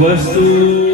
વસ્તુ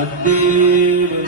Adiv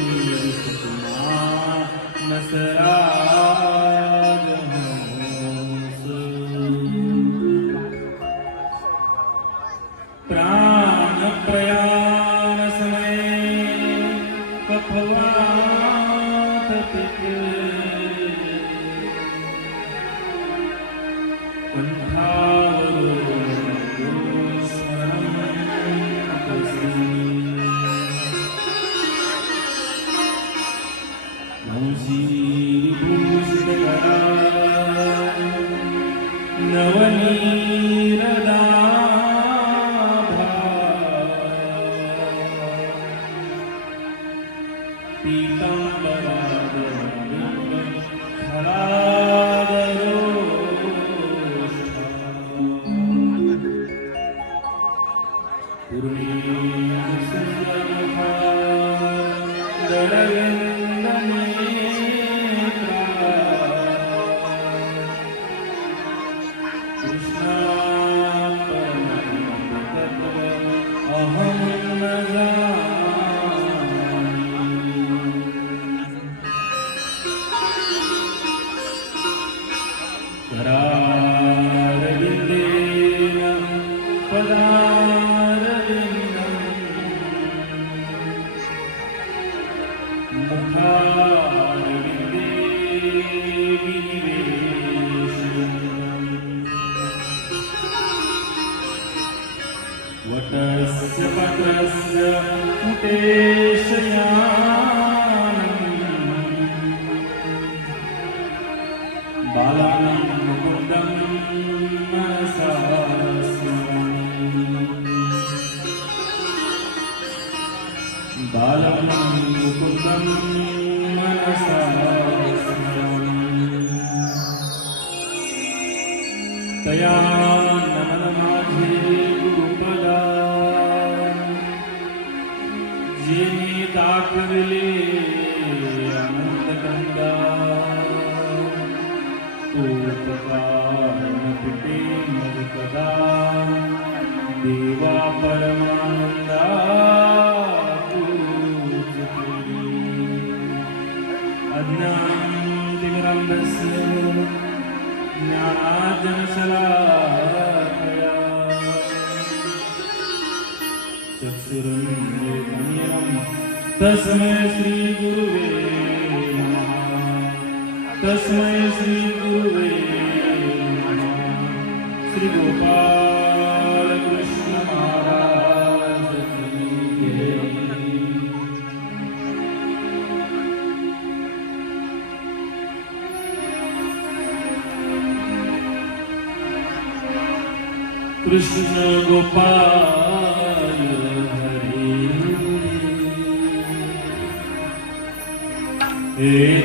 तस्मै श्रीगुरुवे तस्मै श्रीगुरुवे श्रीगोपालकृष्ण महाराज कृष्ण गोपाल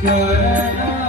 good.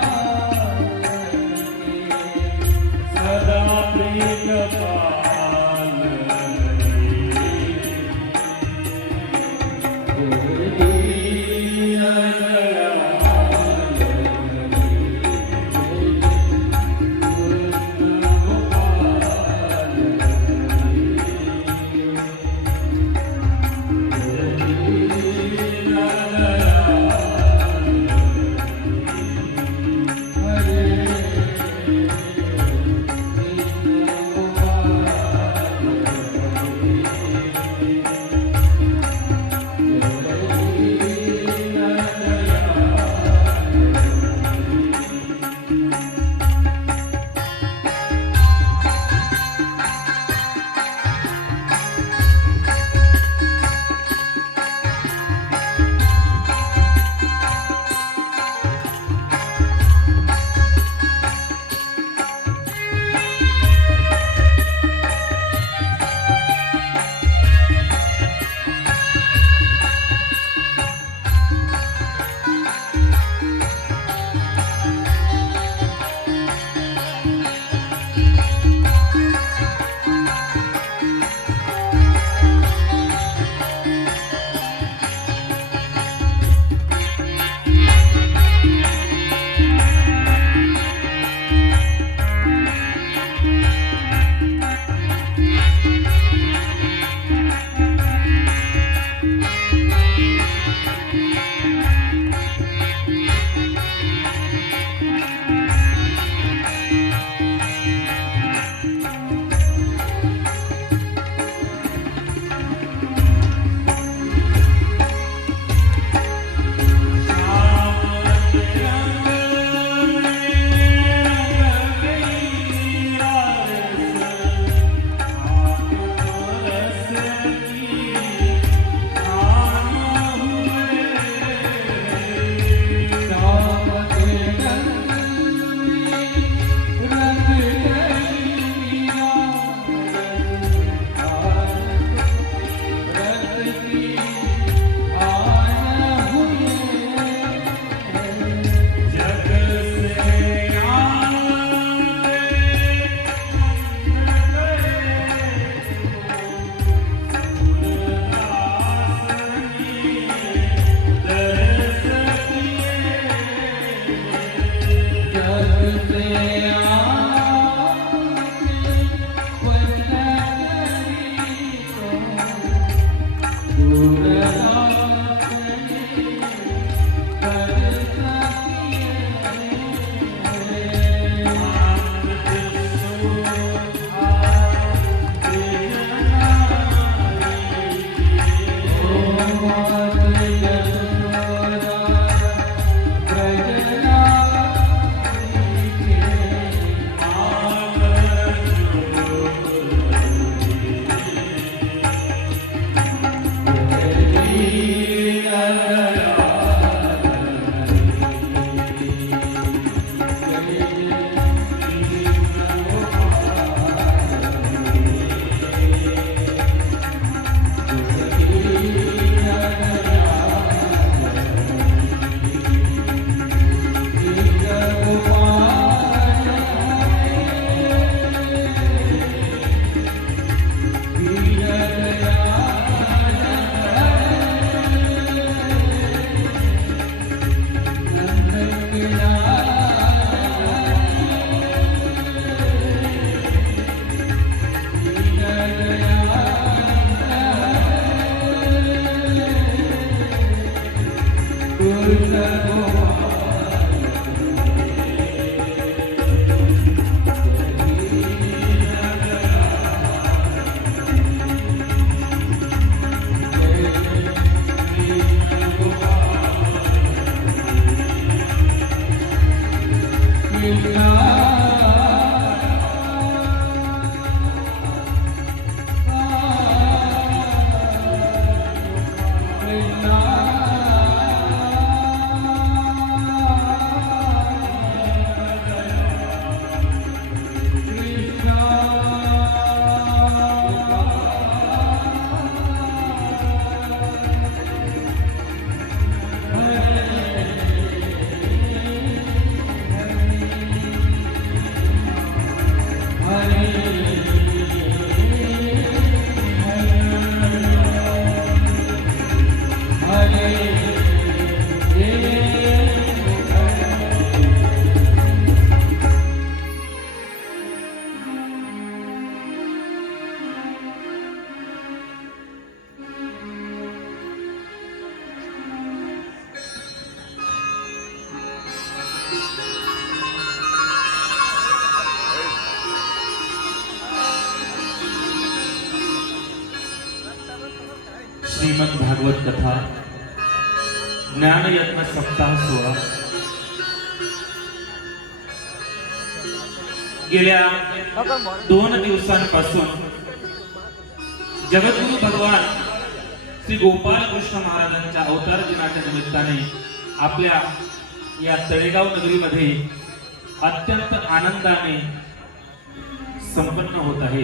Amém. श्रीमद भागवत कथा ज्ञानयत्न सप्ताह सोहळा गेल्या दोन दिवसांपासून जगद्गुरु भगवान श्री गोपाल कृष्ण महाराजांच्या अवतार दिनाच्या निमित्ताने आपल्या या तळेगाव नगरीमध्ये अत्यंत आनंदाने संपन्न होत आहे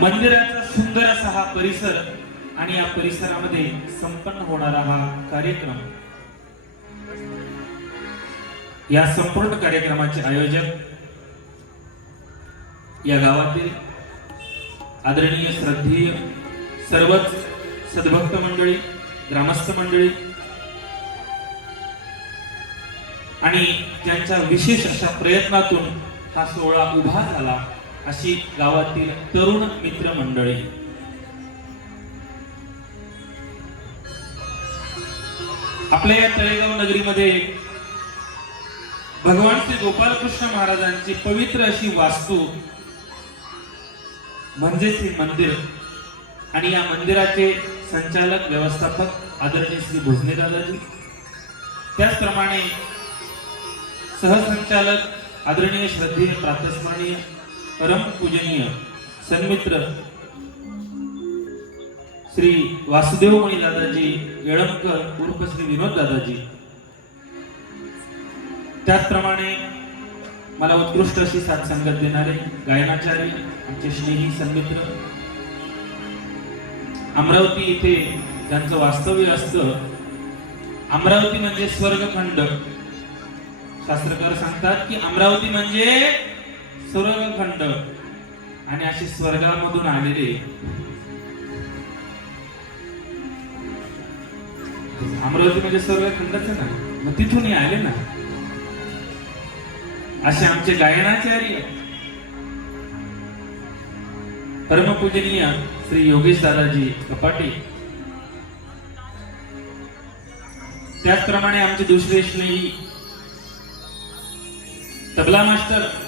मंदिराचा सुंदर असा हा परिसर आणि या परिसरामध्ये संपन्न होणारा हा कार्यक्रम. या संपूर्ण कार्यक्रमाचे आयोजक या गावातील आदरणीय श्रद्धेय सर्वच सद्भक्त मंडळी ग्रामस्थ मंडळी आणि त्यांच्या विशेष अशा प्रयत्नातून हा सोहळा उभा झाला अशी गावातील तरुण मित्र मंडळी आपल्या या तळेगाव नगरीमध्ये भगवान श्री गोपालकृष्ण महाराजांची पवित्र अशी वास्तू म्हणजेच हे मंदिर आणि या मंदिराचे संचालक व्यवस्थापक आदरणीय श्री भोजने दादाजी. त्याचप्रमाणे सहसंचालक आदरणीय श्रद्धेय प्रातस्मरणीय परम पूजनीय सन्मित्र श्री वासुदेवमणी दादाजी येळंबकर उर्फ श्री विनोद दादाजी. त्याचप्रमाणे मला उत्कृष्ट अशी साथ संगत देणारे गायनाचार्य आमचे स्नेही सन्मित्र. अमरावती इथे त्यांचं वास्तव्य असतं अमरावती म्हणजे स्वर्गखंड. शास्त्रकार सांगतात की अमरावती म्हणजे स्वर्गखंड आणि अशी स्वर्गामधून आलेले. अमरावती म्हणजे स्वर्गखंडच आहे ना? मग तिथूनही आले ना? असे आमचे गायनाचार्य. परमपूजनीय श्री योगेश दादाजी कपाटे. त्याचप्रमाणे आमचे दुसरे श्री तबला मास्टर.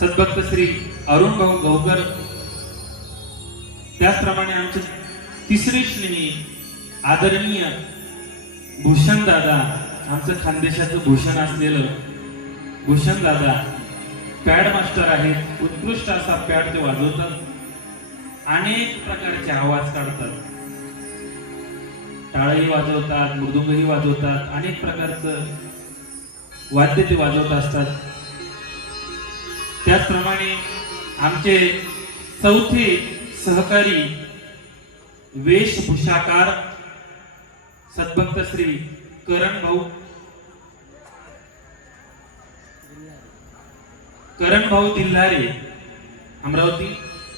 सद्भक्त श्री अरुण भाऊ गौकर त्याचप्रमाणे आमचे तिसरे श्रेणी आदरणीय भूषण दादा आमचं खानदेशाचं भूषण असलेलं भूषण दादा पॅड मास्टर आहेत उत्कृष्ट असा पॅड ते वाजवतात. अनेक प्रकारचे आवाज काढतात. टाळही वाजवतात मृदुंगही वाजवतात अनेक प्रकारचं वाद्य ते वाजवत असतात. त्याचप्रमाणे आमचे चौथे सहकारी वेशभूषाकार सद्भक्त श्री करण भाऊ. करण भाऊ दिल्हारे अमरावती.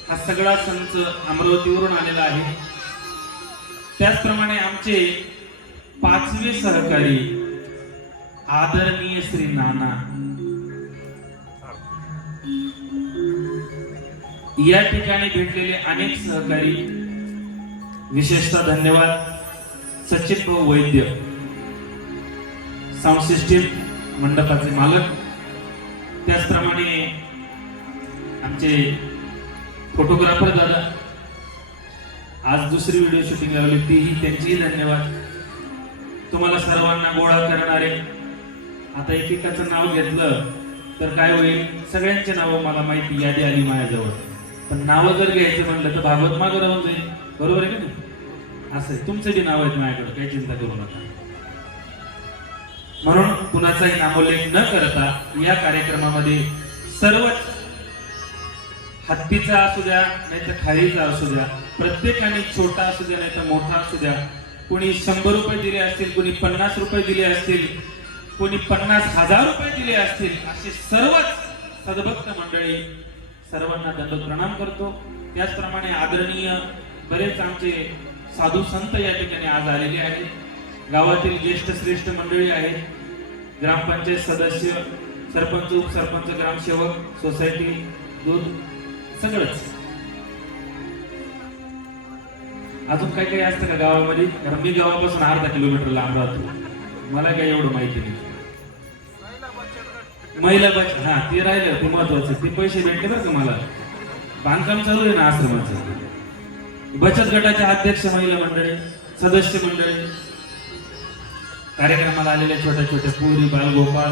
हा सगळा संच अमरावतीवरून आलेला आहे. त्याचप्रमाणे आमचे पाचवे सहकारी आदरणीय श्री नाना. या ठिकाणी भेटलेले अनेक सहकारी विशेषतः धन्यवाद सचिन भाऊ वैद्य साऊंड सिस्टीम मंडपाचे मालक. त्याचप्रमाणे आमचे फोटोग्राफर दादा. आज दुसरी व्हिडिओ शूटिंग लावली तीही त्यांचेही धन्यवाद. तुम्हाला सर्वांना गोळा करणारे. आता एकेकाचं नाव घेतलं तर काय होईल? सगळ्यांचे नावं मला माहिती यादी आली माझ्याजवळ. पण नावं जर घ्यायचं म्हणलं तर भागवत मागं राहून म्हणजे. जाईल बरोबर आहे का असं आहे. तुमचे बी नाव आहेत माझ्याकडे. काही चिंता करू नका. म्हणून कुणाचाही नामोल्लेख न करता या कार्यक्रमामध्ये सर्वच हत्तीचा असू द्या नाही तर खारीचा असू द्या प्रत्येकाने छोटा असू द्या नाही तर मोठा असू द्या कोणी शंभर रुपये दिले असतील कोणी पन्नास रुपये दिले असतील कोणी पन्नास हजार रुपये दिले असतील असे सर्वच सद्भक्त मंडळी सर्वांना दंड प्रणाम करतो. त्याचप्रमाणे आदरणीय बरेच आमचे साधू संत या ठिकाणी आज आलेले आहेत. गावातील ज्येष्ठ श्रेष्ठ मंडळी आहेत. ग्रामपंचायत सदस्य सरपंच उपसरपंच ग्रामसेवक सोसायटी दूध सगळंच. अजून काय काही असतं का गावामध्ये? मी गावापासून अर्धा किलोमीटर लांब राहतो. मला काही एवढं माहिती नाही. महिला बचत हा ते राहिलं ते महत्वाचं. ते पैसे भेटले बरं का मला. बांधकाम चालू आहे ना आश्रमाचं. बचत गटाचे अध्यक्ष महिला मंडळी सदस्य मंडळी. कार्यक्रमाला आलेल्या छोट्या छोट्या पुरी बालगोपाळ.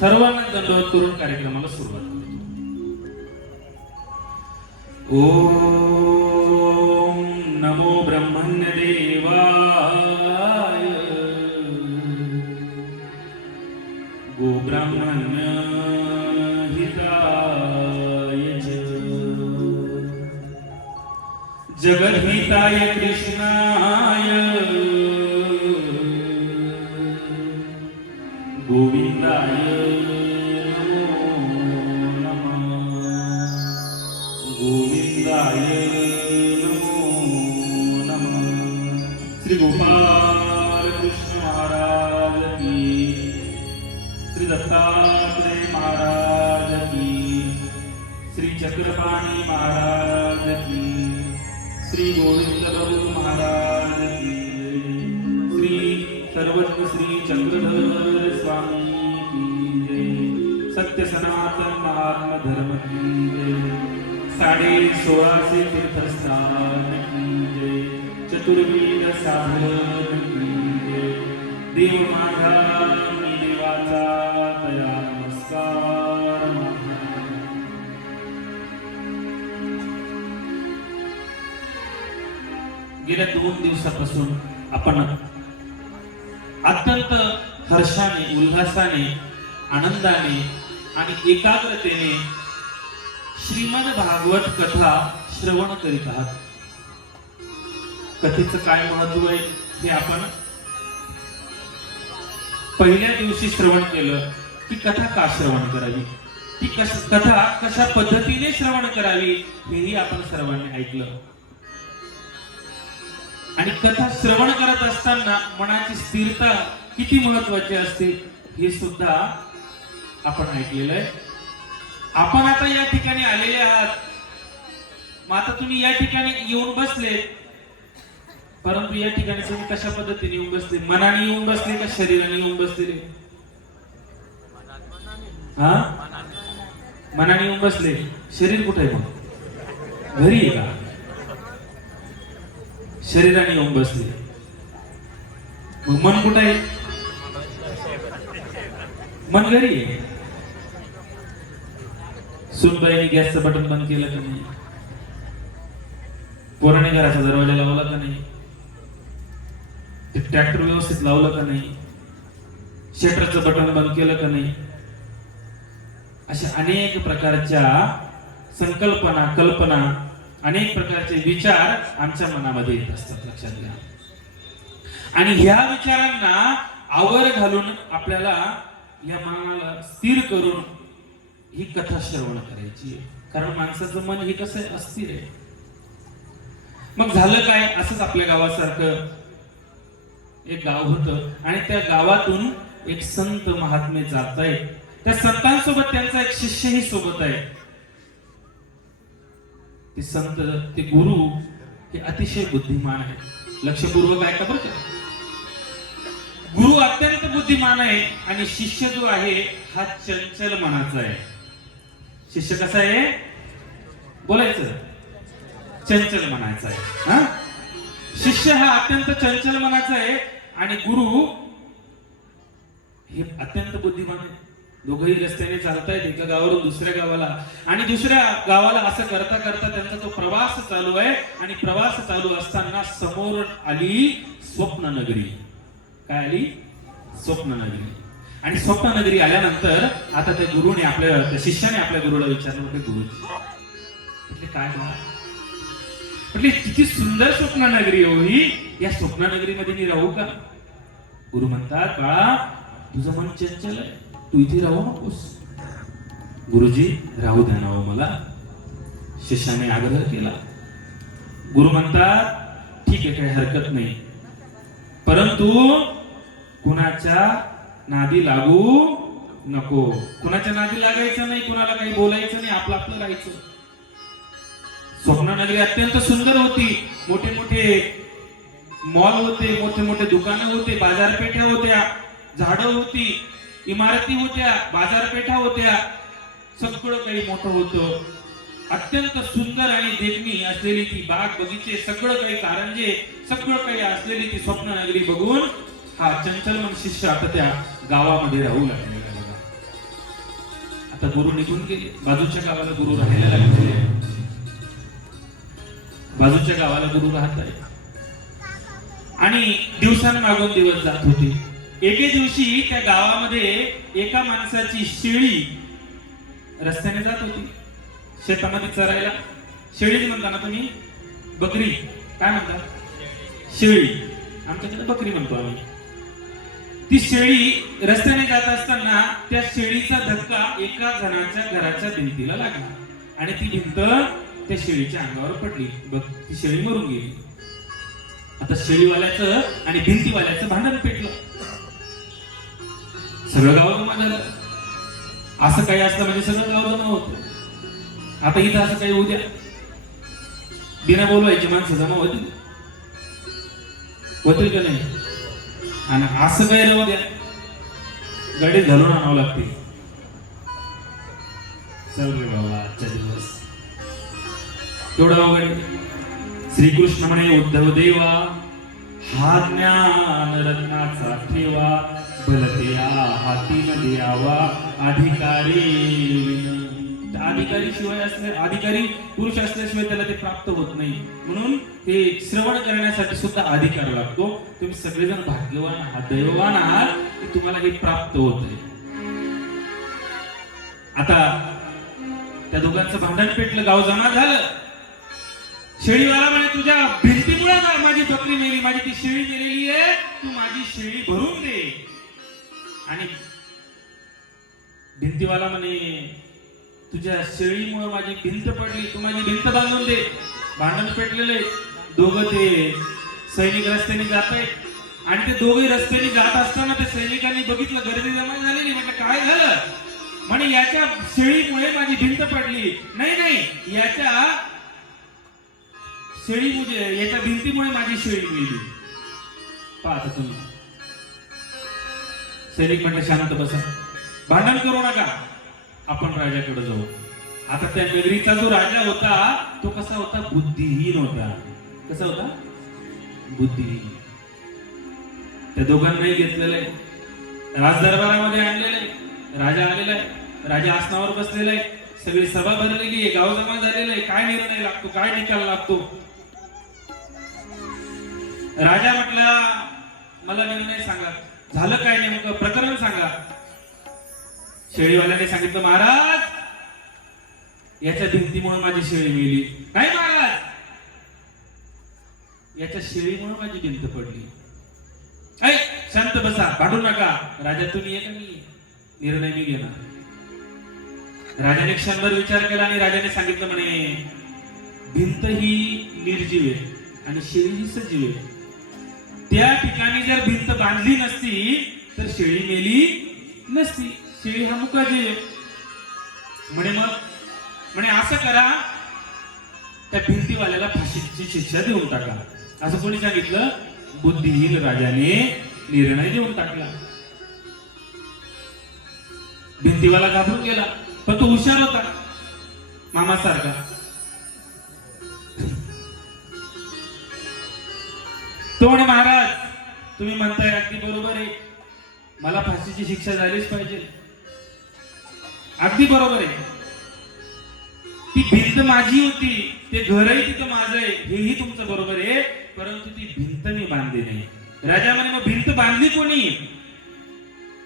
सर्वांना दंडवत करून कार्यक्रमाला सुरुवात. ओ. जगद्हिताय कृष्णाय सत्य सनातन महात्मा धर्म की साडे सोळाशे तीर्थस्थान की जय। चतुर्वेद साधन की देव माझा मी देवाचा तया नमस्कार गेल्या दोन दिवसापासून आपण अत्यंत हर्षाने उल्हासाने आनंदाने आणि एकाग्रतेने श्रीमद भागवत कथा श्रवण करीत आहात. कथेचं काय महत्त्व आहे हे आपण पहिल्या दिवशी श्रवण केलं की कथा का श्रवण करावी? ती कश कथा कशा पद्धतीने श्रवण करावी हेही आपण सर्वांनी ऐकलं. आणि कथा श्रवण करत असताना मनाची स्थिरता किती महत्वाची असते हे सुद्धा आपण ऐकलेलं आहे. आपण आता या ठिकाणी आलेले आहात. मग आता तुम्ही या ठिकाणी येऊन बसले. परंतु या ठिकाणी तुम्ही कशा पद्धतीने येऊन बसले? मनाने येऊन बसले का शरीराने येऊन बसले हा? मनाने येऊन बसले. शरीर कुठे आहे मग? घरी आहे का? शरीराने येऊन बसले. मग मन कुठे आहे? मन घरी आहे. सुनबाईने गॅसचं बटन बंद केलं का नाही? पोराने घराचा दरवाजा लावला का नाही? ते ट्रॅक्टर व्यवस्थित लावलं का नाही? शटरचं बटन बंद केलं का नाही? अशा अनेक प्रकारच्या संकल्पना कल्पना अनेक प्रकारचे विचार आमच्या मनामध्ये येत असतात लक्षात घ्या. आणि ह्या विचारांना आवर घालून आपल्याला या मनाला स्थिर करून ही कथा श्रवण करायची आहे. कारण माणसाचं मन हे कसं आहे? अस्थिर आहे. मग झालं काय? असंच आपल्या गावासारखं एक गाव होतं आणि त्या गावातून एक संत महात्मे जात आहेत त्या संतांसोबत त्यांचा एक शिष्यही सोबत आहे. ते संत ते गुरु हे अतिशय बुद्धिमान आहेत. लक्षपूर्वक ऐका बरं का. गुरु अत्यंत बुद्धिमान आहे आणि शिष्य जो आहे हा चंचल मनाचा आहे. शिष्य कसा आहे? बोलायचं. चंचल मनाचा आहे. हा? शिष्य हा अत्यंत चंचल मनाचा आहे आणि गुरु हे अत्यंत बुद्धिमान आहे. दोघही रस्त्याने चालतायत एका गावावरून दुसऱ्या गावाला. आणि दुसऱ्या गावाला असं करता करता त्यांचा तो प्रवास चालू आहे. आणि प्रवास चालू असताना समोर आली स्वप्न नगरी काय आली? स्वप्न नगरी आणि स्वप्न नगरी आल्यानंतर आता त्या गुरुने आपल्या त्या शिष्याने आपल्या गुरुला विचारलं होते गुरुजी काय बा म्हटले किती सुंदर स्वप्न नगरी हो ही. या स्वप्न नगरीमध्ये मी राहू का? गुरु म्हणतात बाळा तुझं मन चंचल आहे. तू इथे राहू नकोस. गुरुजी राहू द्या ना हो मला. शिष्याने आग्रह केला. गुरु म्हणतात ठीक आहे काही हरकत नाही. परंतु कुणाच्या नादी लागू नको. कुणाच्या नादी लागायचं नाही कुणाला काही बोलायचं नाही आपलं आपलं राहायचं. स्वप्ननगरी अत्यंत सुंदर होती. मोठे मोठे मॉल होते मोठे मोठे दुकानं होते बाजारपेठा होत्या झाडं होती इमारती होत्या बाजारपेठा होत्या. सगळं काही मोठं होतं. अत्यंत सुंदर आणि देखणी असलेली ती बाग बगीचे सगळं काही कारंजे सगळं काही असलेली ती स्वप्न नगरी बघून हा चंचलमन शिष्य आता त्या गावामध्ये राहू लागलेला बघा आता गुरु निघून गेले. बाजूच्या गावाला गुरु राहायला लागले. बाजूच्या गावाला गुरु राहत आहे आणि दिवसांमागून दिवस जात होते. एके दिवशी त्या गावामध्ये एका माणसाची शेळी रस्त्याने जात होती. शेतामध्ये चरायला. शेळी म्हणता ना तुम्ही? बकरी. काय म्हणता? शेळी. आमच्याकडे बकरी म्हणतो आम्ही. ती शेळी रस्त्याने जात असताना त्या शेळीचा धक्का एका जणाच्या घराच्या भिंतीला लागला. आणि ती भिंत त्या शेळीच्या अंगावर पडली. बघ ती शेळी मरून गेली. आता शेळीवाल्याचं आणि भिंतीवाल्याचं भांडण पेटलं. सगळं गाव जमा झालं. असं काही असलं म्हणजे सगळं गाव जमा होत. आता इथं असं काही उद्या बिना बोलवायची माणसं जमा होती होतील का नाही? आणि असं काय राहू द्या गाडी घालून आणावं लागते. चल रे बाबा आजच्या दिवस. तेवढं अवघड श्रीकृष्ण म्हणे उद्धव देवा हा ज्ञान रत्नाचा ठेवा भलते हाती न द्यावा अधिकारी अधिकारी शिवाय असणे अधिकारी पुरुष असल्याशिवाय त्याला ते प्राप्त होत नाही. म्हणून ते श्रवण करण्यासाठी सुद्धा अधिकार लागतो. तुम्ही सगळेजण भाग्यवान आहात दैववान आहात की तुम्हाला हे प्राप्त होत आहे. आता त्या दोघांचं भांडण पेटलं गाव जमा झालं. शेळीवाला म्हणे तुझ्या भिंतीमुळे माझी बकरी मेली माझी ती शेळी मेलेली आहे. तू माझी शेळी भरून दे. आणि भिंतीवाला म्हणे तुझ्या शेळीमुळे माझी भिंत पडली. तू माझी भिंत बांधून दे. भांडण पेटलेले. दोघं ते सैनिक रस्त्याने जात आहेत. आणि ते दोघे रस्त्याने जात असताना ते सैनिकांनी बघितलं गर्दी जमा झालेली. म्हटलं काय झालं? म्हणे याच्या शेळीमुळे माझी भिंत पडली. नाही नाही. याच्या शेळी मुळे याच्या भिंतीमुळे माझी शेळी मिळली. पाहता तुम्ही. सैनिक म्हणते शांत बसा. भांडण करू नका. आपण राजाकडे जाऊ. आता त्या नगरीचा जो राजा होता तो कसा होता? बुद्धिहीन होता. कसा होता? बुद्धिहीन. त्या दोघांनाही घेतलेलं आहे. राजदरबारामध्ये आणलेलं आहे. राजा आलेला आहे. राजा आसनावर बसलेला आहे. सगळी सभा भरलेली आहे. गाव जमा झालेला आहे. काय निर्णय लागतो? काय निकाल लागतो? राजा म्हटला मला निर्णय सांगा. झालं काय नेमकं? प्रकरण सांगा. शेळीवाल्याने सांगितलं महाराज याच्या भिंतीमुळे माझी शेळी मिळली नाही महाराज. याच्या शेळीमुळे माझी भिंत पडली. ऐ शांत बसा भांडू नका. राजा तुम्ही ये मी? निर्णय मी घेणार. राजाने क्षणभर विचार केला आणि राजाने सांगितलं म्हणे भिंत ही निर्जीव आहे आणि शेळी ही सजीव आहे. त्या ठिकाणी जर भिंत बांधली नसती तर शेळी मेली नसती. शेळी हा मुकाजी आहे. म्हणे मग म्हणे असं करा त्या भिंतीवाल्याला फाशीची शिक्षा देऊन टाका. असं कोणी सांगितलं? बुद्धिहीन राजाने निर्णय देऊन टाकला. भिंतीवाला घाबरून गेला. पण तो हुशार होता. मामासारखा. तो म्हणे महाराज तुम्ही म्हणताय अगदी बरोबर आहे. मला फाशीची शिक्षा झालीच पाहिजे. अगदी बरोबर आहे. ती भिंत माझी होती ते घरही तिथं माझं आहे हेही तुमचं बरोबर आहे परंतु ती भिंत मी बांधली नाही. राजा म्हणे मग भिंत बांधली कोणी?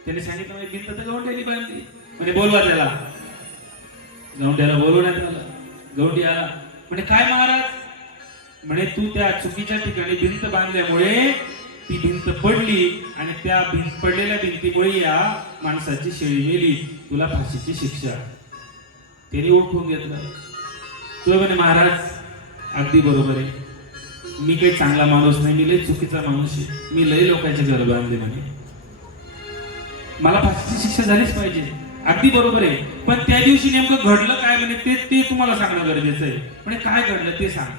त्याने सांगितलं भिंत तर गौंड्याने बांधली. म्हणे बोलवा त्याला. गौंड्याला बोलवण्यात आला. गौंडी आला. म्हणे काय महाराज? म्हणे तू त्या चुकीच्या ठिकाणी भिंत बांधल्यामुळे ती भिंत पडली आणि त्या भिंत पडलेल्या भिंतीमुळे या माणसाची शेळी मेली. तुला फाशीची शिक्षा. त्याने ओळखून घेतलं. तो म्हणे महाराज अगदी बरोबर आहे. मी काही चांगला माणूस नाही मी लय चुकीचा माणूस आहे. मी लय लोकांचे घर बांधले म्हणे. मला फाशीची शिक्षा झालीच पाहिजे. अगदी बरोबर आहे. पण त्या दिवशी नेमकं घडलं काय म्हणे ते ते तुम्हाला सांगणं गरजेचं आहे. म्हणे काय घडलं ते सांग.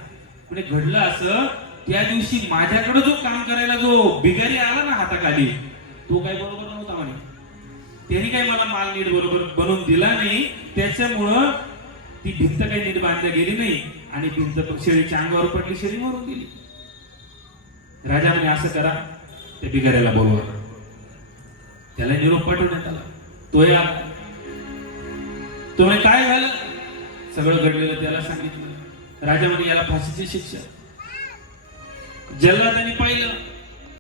म्हणे घडलं असं त्या दिवशी माझ्याकडे जो काम करायला जो बिगारी आला ना हाताखाली तो काय बरोबर त्यांनी काही मला माल नीट बरोबर बनवून दिला नाही त्याच्यामुळं ती भिंत काही नीट बांधल्या गेली नाही आणि भिंत शेळीच्या अंगावर पडली शेळी मरून गेली. राजा म्हणे असं करा त्या बिगाऱ्याला बोलवा. त्याला निरोप पाठवण्यात आला. तो या. तो म्हणे काय झालं? सगळं घडलेलं त्याला सांगितलं. राजा म्हणे याला फाशीची शिक्षा. जल्लादाने पाहिलं.